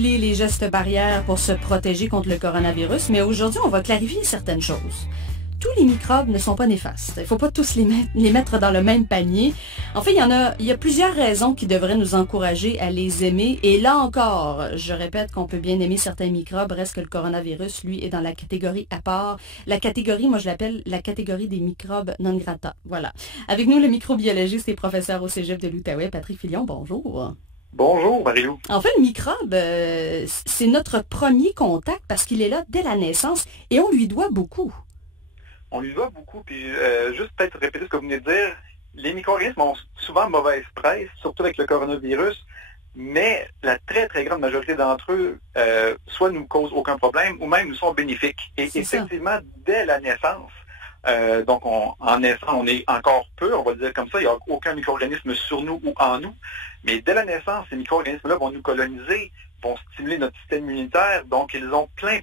rappeler les gestes barrières pour se protéger contre le coronavirus, mais aujourd'hui, on va clarifier certaines choses. Tous les microbes ne sont pas néfastes. Il ne faut pas tous les mettre dans le même panier. En fait, il y a plusieurs raisons qui devraient nous encourager à les aimer. Et là encore, je répète qu'on peut bien aimer certains microbes, reste que le coronavirus, lui, est dans la catégorie à part. La catégorie, moi je l'appelle la catégorie des microbes non grata. Voilà. Avec nous, le microbiologiste et professeur au Cégep de l'Outaouais, Patrick Filion, bonjour. Bonjour, Marie-Lou. En fait, le microbe, c'est notre premier contact parce qu'il est là dès la naissance et on lui doit beaucoup. On lui doit beaucoup, puis juste peut-être répéter ce que vous venez de dire, les micro-organismes ont souvent mauvaise presse, surtout avec le coronavirus, mais la très très grande majorité d'entre eux soit nous causent aucun problème ou même nous sont bénéfiques. Et effectivement, dès la naissance, donc en naissant, on est encore peu, on va le dire comme ça, il n'y a aucun micro-organisme sur nous ou en nous, mais dès la naissance, ces micro-organismes-là vont nous coloniser, vont stimuler notre système immunitaire, donc ils ont plein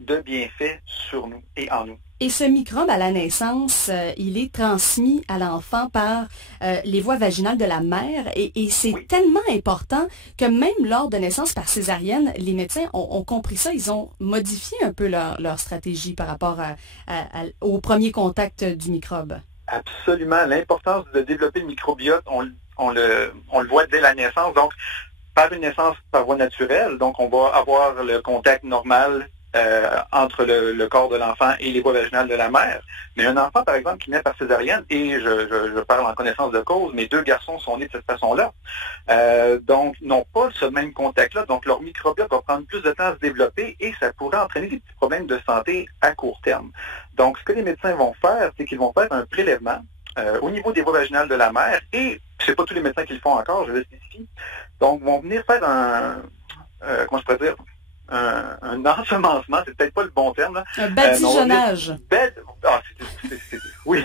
de bienfaits sur nous et en nous. Et ce microbe, à la naissance, il est transmis à l'enfant par les voies vaginales de la mère. Et c'est tellement important que même lors de naissance par césarienne, les médecins ont compris ça. Ils ont modifié un peu leur stratégie par rapport au premier contact du microbe. Absolument. L'importance de développer le microbiote, on le voit dès la naissance. Donc, par une naissance par voie naturelle, donc on va avoir le contact normal entre le corps de l'enfant et les voies vaginales de la mère. Mais un enfant, par exemple, qui naît par césarienne, et je parle en connaissance de cause, mes deux garçons sont nés de cette façon-là, donc n'ont pas ce même contact-là, donc leur microbiote va prendre plus de temps à se développer et ça pourrait entraîner des petits problèmes de santé à court terme. Donc, ce que les médecins vont faire, c'est qu'ils vont faire un prélèvement au niveau des voies vaginales de la mère, et c'est pas tous les médecins qui le font encore, je le spécifie, donc vont venir faire comment je pourrais dire, un ensemencement, c'est peut-être pas le bon terme. Là. Un badigeonnage. Oui,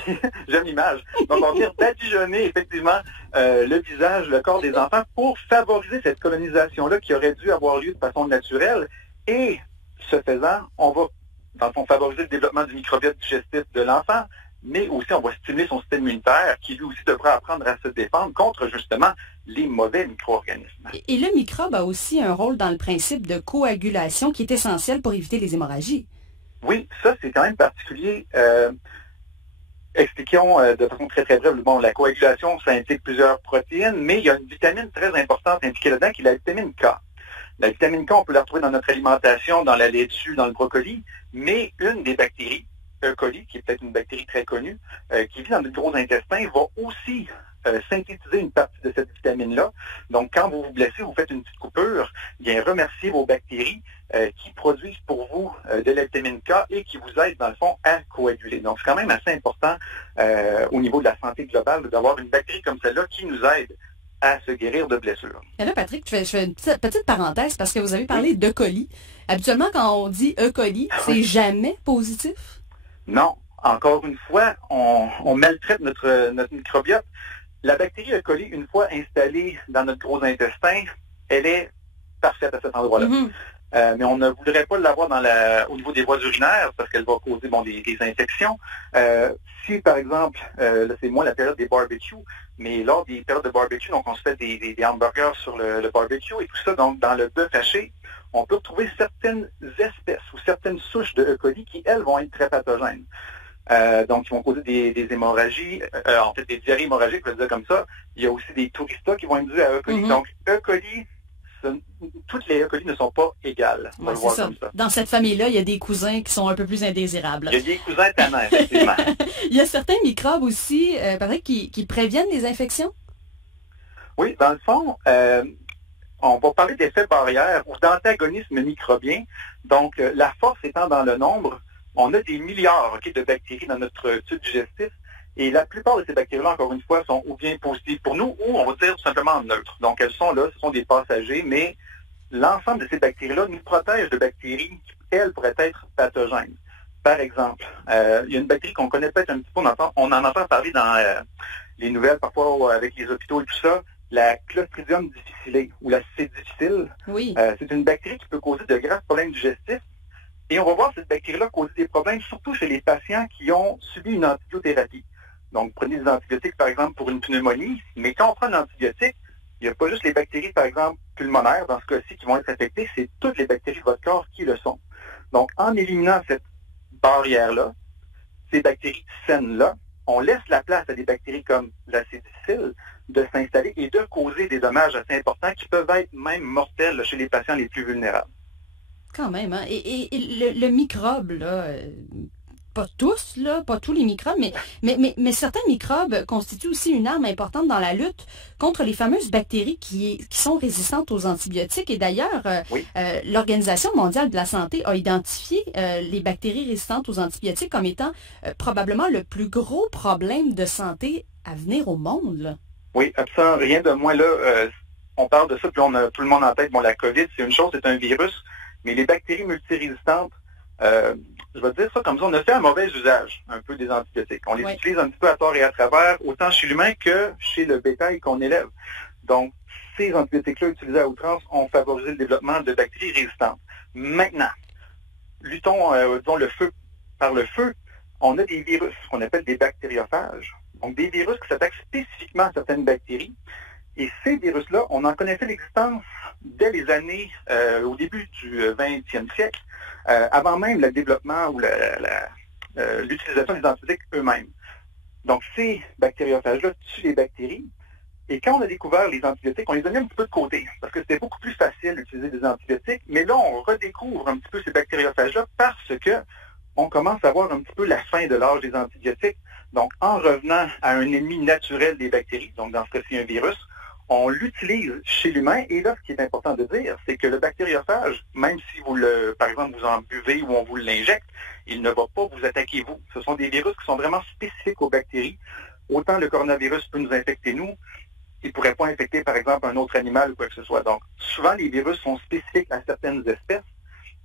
j'aime l'image. Donc, on va venir badigeonner effectivement le visage, le corps des enfants pour favoriser cette colonisation-là qui aurait dû avoir lieu de façon naturelle. Et, ce faisant, on va, dans le fond, favoriser le développement du microbiote digestif de l'enfant, mais aussi on va stimuler son système immunitaire qui lui aussi devra apprendre à se défendre contre justement les mauvais micro-organismes. Et le microbe a aussi un rôle dans le principe de coagulation qui est essentiel pour éviter les hémorragies. Oui, ça c'est quand même particulier. Expliquons de façon très brève. Bon, la coagulation, ça implique plusieurs protéines, mais il y a une vitamine très importante impliquée là-dedans qui est la vitamine K. La vitamine K, on peut la retrouver dans notre alimentation, dans la laitue, dans le brocoli, mais une des bactéries, E. coli, qui est peut-être une bactérie très connue, qui vit dans notre gros intestin, va aussi synthétiser une partie de cette vitamine-là. Donc, quand vous vous blessez, vous faites une petite coupure, bien remerciez vos bactéries qui produisent pour vous de la vitamine K et qui vous aident, dans le fond, à coaguler. Donc, c'est quand même assez important au niveau de la santé globale d'avoir une bactérie comme celle-là qui nous aide à se guérir de blessures. Et là, Patrick, je fais une petite parenthèse parce que vous avez parlé d'E. coli. Habituellement, quand on dit E. coli, c'est jamais positif? Non. Encore une fois, on maltraite notre microbiote. La bactérie E. coli, une fois installée dans notre gros intestin, elle est parfaite à cet endroit-là. Mm-hmm. Mais on ne voudrait pas l'avoir au niveau des voies urinaires parce qu'elle va causer des infections. Si, par exemple, là c'est moins la période des barbecues, mais lors des périodes de barbecue, donc on se fait des hamburgers sur le barbecue et tout ça, donc dans le bœuf haché, on peut retrouver certaines espèces ou certaines souches de E. coli qui, elles, vont être très pathogènes. Donc, ils vont causer des hémorragies, en fait des diarrhées hémorragiques, je vais le dire comme ça. Il y a aussi des touristas qui vont être dus à E. coli. Mm-hmm. Donc, E. coli, toutes les E. coli ne sont pas égales. On va le voir comme ça. Dans cette famille-là, il y a des cousins qui sont un peu plus indésirables. Il y a des cousins tannants, effectivement. Il y a certains microbes aussi, Patrick, qui préviennent les infections? Oui, dans le fond, on va parler d'effet barrière ou d'antagonisme microbien. Donc, la force étant dans le nombre, on a des milliards de bactéries dans notre tube digestif et la plupart de ces bactéries-là, encore une fois, sont ou bien positives pour nous ou, on va dire, tout simplement neutres. Donc, elles sont là, ce sont des passagers, mais l'ensemble de ces bactéries-là nous protège de bactéries qui, elles, pourraient être pathogènes. Par exemple, il y a une bactérie qu'on connaît peut-être un petit peu, on en entend parler dans les nouvelles, parfois avec les hôpitaux et tout ça, la Clostridium difficile ou la C. difficile. Oui. C'est une bactérie qui peut causer de graves problèmes digestifs. Et on va voir cette bactérie-là causer des problèmes, surtout chez les patients qui ont subi une antibiothérapie. Donc, prenez des antibiotiques, par exemple, pour une pneumonie, mais quand on prend l'antibiotique, Il n'y a pas juste les bactéries, par exemple, pulmonaires, dans ce cas-ci, qui vont être affectées, c'est toutes les bactéries de votre corps qui le sont. Donc, en éliminant cette barrière-là, ces bactéries saines-là, on laisse la place à des bactéries comme l'acide difficile de s'installer et de causer des dommages assez importants qui peuvent être même mortels chez les patients les plus vulnérables. Quand même, hein? Et le microbe, là, pas tous, là, pas tous les microbes, mais certains microbes constituent aussi une arme importante dans la lutte contre les fameuses bactéries qui sont résistantes aux antibiotiques. Et d'ailleurs, l'Organisation mondiale de la santé a identifié les bactéries résistantes aux antibiotiques comme étant probablement le plus gros problème de santé à venir au monde, là. Oui, absolument. Rien de moins là. On parle de ça, puis on a tout le monde en tête. Bon, la COVID, c'est une chose, c'est un virus, mais les bactéries multirésistantes, je vais dire ça comme ça, on a fait un mauvais usage un peu des antibiotiques. On les utilise un petit peu à tort et à travers, autant chez l'humain que chez le bétail qu'on élève. Donc, ces antibiotiques-là utilisés à outrance ont favorisé le développement de bactéries résistantes. Maintenant, luttons, disons, le feu par le feu, on a des virus qu'on appelle des bactériophages. Donc, des virus qui s'attaquent spécifiquement à certaines bactéries. Et ces virus-là, on en connaissait l'existence dès les années, au début du 20e siècle, avant même le développement ou l'utilisation des antibiotiques eux-mêmes. Donc, ces bactériophages-là tuent les bactéries. Et quand on a découvert les antibiotiques, on les a mis un petit peu de côté, parce que c'était beaucoup plus facile d'utiliser des antibiotiques. Mais là, on redécouvre un petit peu ces bactériophages-là parce que on commence à voir un petit peu la fin de l'âge des antibiotiques. Donc, en revenant à un ennemi naturel des bactéries, donc dans ce cas-ci un virus, on l'utilise chez l'humain. Et là, ce qui est important de dire, c'est que le bactériophage, même si vous par exemple, vous en buvez ou on vous l'injecte, il ne va pas vous attaquer vous. Ce sont des virus qui sont vraiment spécifiques aux bactéries. Autant le coronavirus peut nous infecter nous, il ne pourrait pas infecter, par exemple, un autre animal ou quoi que ce soit. Donc, souvent, les virus sont spécifiques à certaines espèces.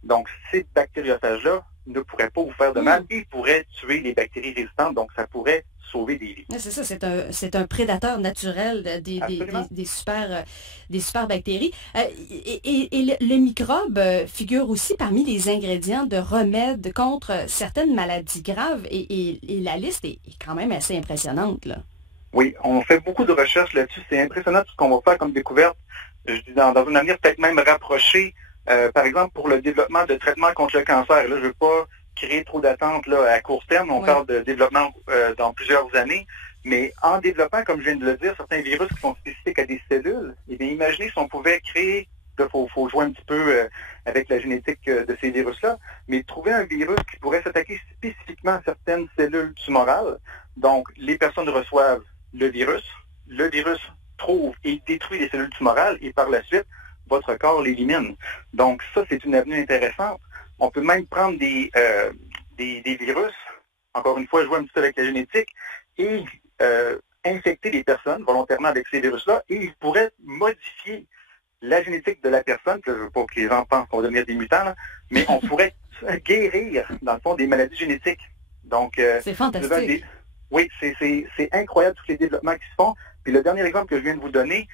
Donc, ces bactériophages-là ne pourraient pas vous faire de mal et pourraient tuer les bactéries résistantes. Donc, ça pourrait sauver des vies. C'est ça, c'est un prédateur naturel des super bactéries. Et le microbe figure aussi parmi les ingrédients de remèdes contre certaines maladies graves. Et la liste est quand même assez impressionnante, là. Oui, on fait beaucoup de recherches là-dessus. C'est impressionnant tout ce qu'on va faire comme découverte. Je dis dans une avenir peut-être même rapprochée. Par exemple, pour le développement de traitements contre le cancer. Là, je ne veux pas créer trop d'attentes là à court terme. On parle de développement dans plusieurs années. Mais en développant, comme je viens de le dire, certains virus qui sont spécifiques à des cellules, eh bien, imaginez si on pouvait créer, il faut jouer un petit peu avec la génétique de ces virus-là, mais trouver un virus qui pourrait s'attaquer spécifiquement à certaines cellules tumorales. Donc, les personnes reçoivent le virus trouve et détruit les cellules tumorales et par la suite, votre corps l'élimine. Donc ça, c'est une avenue intéressante. On peut même prendre des virus, encore une fois, jouer un petit peu avec la génétique, et infecter les personnes volontairement avec ces virus-là, et ils pourraient modifier la génétique de la personne, je ne veux pas que les gens pensent qu'on va devenir des mutants, là, mais on pourrait guérir, dans le fond, des maladies génétiques. Donc, c'est fantastique. Oui, c'est incroyable tous les développements qui se font. Puis le dernier exemple que je viens de vous donner,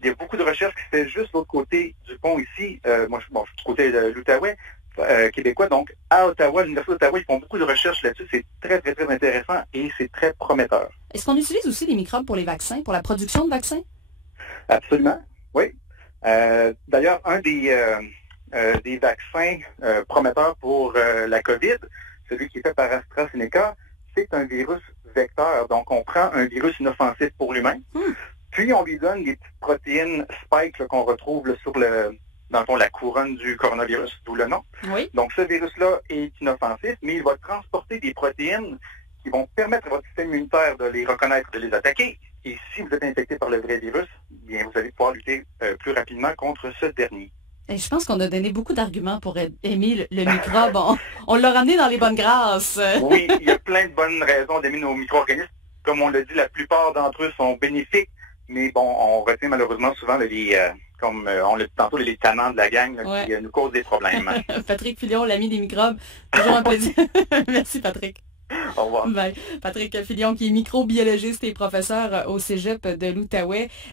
il y a beaucoup de recherches qui se fait juste de l'autre côté du pont ici. Moi, je suis du côté de l'Outaouais, québécois. Donc, à Ottawa, l'Université d'Ottawa, ils font beaucoup de recherches là-dessus. C'est très, très, très intéressant et c'est très prometteur. Est-ce qu'on utilise aussi les microbes pour les vaccins, pour la production de vaccins? Absolument, oui. D'ailleurs, un des vaccins prometteurs pour la COVID, celui qui est fait par AstraZeneca, c'est un virus vecteur. Donc, on prend un virus inoffensif pour l'humain, puis on lui donne des petites protéines spike qu'on retrouve là, sur dans le fond, la couronne du coronavirus, d'où le nom. Oui. Donc, ce virus-là est inoffensif, mais il va transporter des protéines qui vont permettre à votre système immunitaire de les reconnaître, de les attaquer. Et si vous êtes infecté par le vrai virus, bien, vous allez pouvoir lutter plus rapidement contre ce dernier. Et je pense qu'on a donné beaucoup d'arguments pour aimer le microbe. On l'a ramené dans les bonnes grâces. Oui, il y a plein de bonnes raisons d'aimer nos micro-organismes. Comme on l'a dit, la plupart d'entre eux sont bénéfiques, mais bon, on retient malheureusement souvent comme on l'a dit tantôt, les tannants de la gang là, qui nous causent des problèmes. Patrick Filion, l'ami des microbes. Toujours un plaisir. Merci, Patrick. Au revoir. Bye. Patrick Filion, qui est microbiologiste et professeur au Cégep de l'Outaouais.